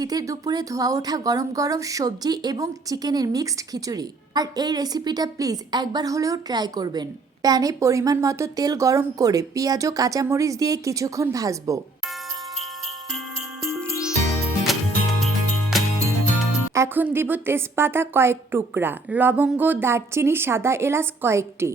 শীতের দুপুরে ধোয়া ওঠা গরম গরম সবজি এবং চিকেনের মিক্সড খিচুড়ি। আর এই রেসিপিটা প্লিজ একবার হলেও ট্রাই করবেন। প্যানে পরিমাণ মতো তেল গরম করে পেঁয়াজ ও কাঁচামরিচ দিয়ে কিছুক্ষণ ভাজবো। এখন দিব তেজপাতা কয়েক টুকরা, লবঙ্গ, দারচিনি, সাদা এলাচ কয়েকটি।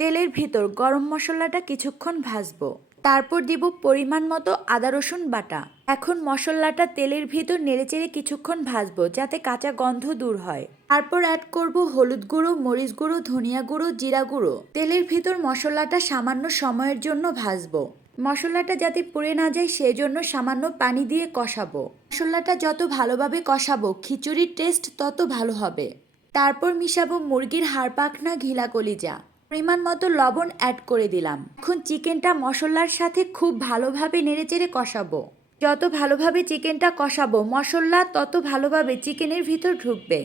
তেলের ভিতর গরম মশলাটা কিছুক্ষণ ভাজবো। তারপর দিব পরিমাণ মতো আদা রসুন বাটা। এখন মশলাটা তেলের ভিতর নেড়েচেড়ে কিছুক্ষণ ভাজবো যাতে কাঁচা গন্ধ দূর হয়। তারপর অ্যাড করব হলুদ গুঁড়ো, মরিচ গুঁড়ো, ধনিয়া গুঁড়ো, জিরা গুঁড়ো। তেলের ভিতর মশলাটা সামান্য সময়ের জন্য ভাজবো। মশলাটা যাতে পুড়ে না যায় সেজন্য সামান্য পানি দিয়ে কষাবো। মশলাটা যত ভালোভাবে কষাবো খিচুড়ির টেস্ট তত ভালো হবে। তারপর মিশাবো মুরগির হাড় পাখনা, ঘিলা, কলিজা। পরিমাণ মতো লবণ অ্যাড করে দিলাম। এখন চিকেনটা মশলার সাথে খুব ভালোভাবে নেড়েচেড়ে কষাবো। যত ভালোভাবে চিকেনটা কষাবো মশলা তত ভালোভাবে চিকেনের ভিতর ঢুকবে।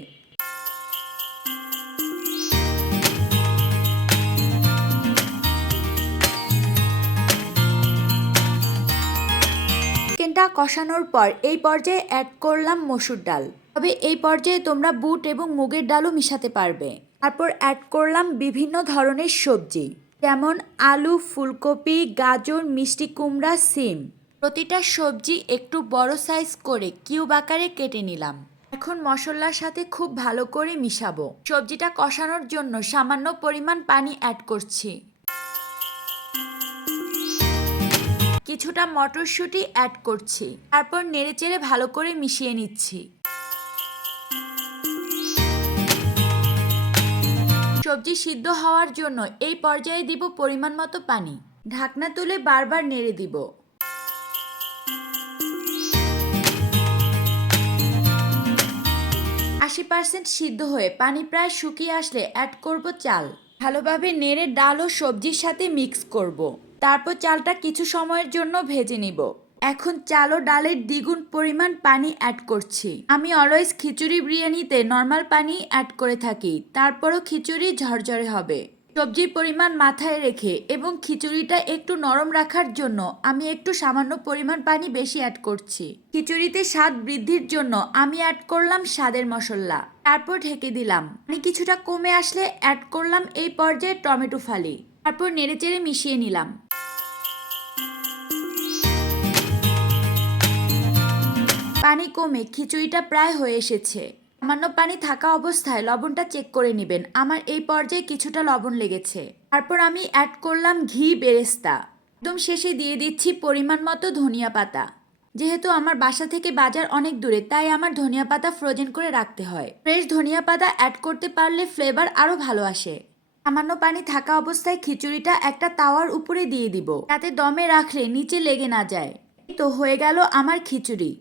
চিকেনটা কষানোর পর এই পর্যায়ে অ্যাড করলাম মসুর ডাল। তবে এই পর্যায়ে তোমরা বুট এবং মুগের ডালও মিশাতে পারবে। তারপর অ্যাড করলাম বিভিন্ন ধরনের সবজি, যেমন আলু, ফুলকপি, গাজর, মিষ্টি কুমড়া, সিম। প্রতিটা সবজি একটু বড় সাইজ করে কিউব আকারে কেটে নিলাম। এখন মশলার সাথে খুব ভালো করে মিশাবো। সবজিটা কষানোর জন্য সামান্য পরিমাণ পানি অ্যাড করছি। কিছুটা মটরশুঁটি অ্যাড করছি। তারপর নেড়েচেড়ে ভালো করে মিশিয়ে নিচ্ছি। সবজি সিদ্ধ হওয়ার জন্য এই পর্যায়ে দিব পরিমাণ মতো পানি। ঢাকনা তুলে বারবার নেড়ে দিব। 80% সিদ্ধ হয়ে পানি প্রায় শুকিয়ে আসলে অ্যাড করব চাল। ভালোভাবে নেড়ে ডাল ও সবজির সাথে মিক্স করব। তারপর চালটা কিছু সময়ের জন্য ভেজে নিব। এখন চাল ও ডালের দ্বিগুণ পরিমাণ পানি অ্যাড করছি। আমি অলওয়েজ খিচুড়ি বিরিয়ানিতে নর্মাল পানি অ্যাড করে থাকি, তারপরও খিচুড়ি ঝরঝরে হবে। সবজির পরিমাণ মাথায় রেখে এবং খিচুড়িটা একটু নরম রাখার জন্য আমি একটু সামান্য পরিমাণ পানি বেশি অ্যাড করছি। খিচুড়িতে স্বাদ বৃদ্ধির জন্য আমি অ্যাড করলাম স্বাদের মশলা। তারপর ঢেকে দিলাম। পানি কিছুটা কমে আসলে অ্যাড করলাম এই পর্যায়ে টমেটো ফালি। তারপর নেড়েচেড়ে মিশিয়ে নিলাম। পানি কমে খিচুড়িটা প্রায় হয়ে এসেছে। সামান্য পানি থাকা অবস্থায় লবণটা চেক করে নেবেন। আমার এই পর্যায়ে কিছুটা লবণ লেগেছে। তারপর আমি অ্যাড করলাম ঘি বেরেস্তা। একদম শেষে দিয়ে দিচ্ছি পরিমাণ মতো ধনিয়া পাতা। যেহেতু আমার বাসা থেকে বাজার অনেক দূরে তাই আমার ধনিয়া পাতা ফ্রোজেন করে রাখতে হয়। ফ্রেশ ধনিয়া পাতা অ্যাড করতে পারলে ফ্লেভার আরও ভালো আসে। সামান্য পানি থাকা অবস্থায় খিচুড়িটা একটা তাওয়ার উপরে দিয়ে দিব, যাতে দমে রাখলে নিচে লেগে না যায়। তো হয়ে গেল আমার খিচুড়ি।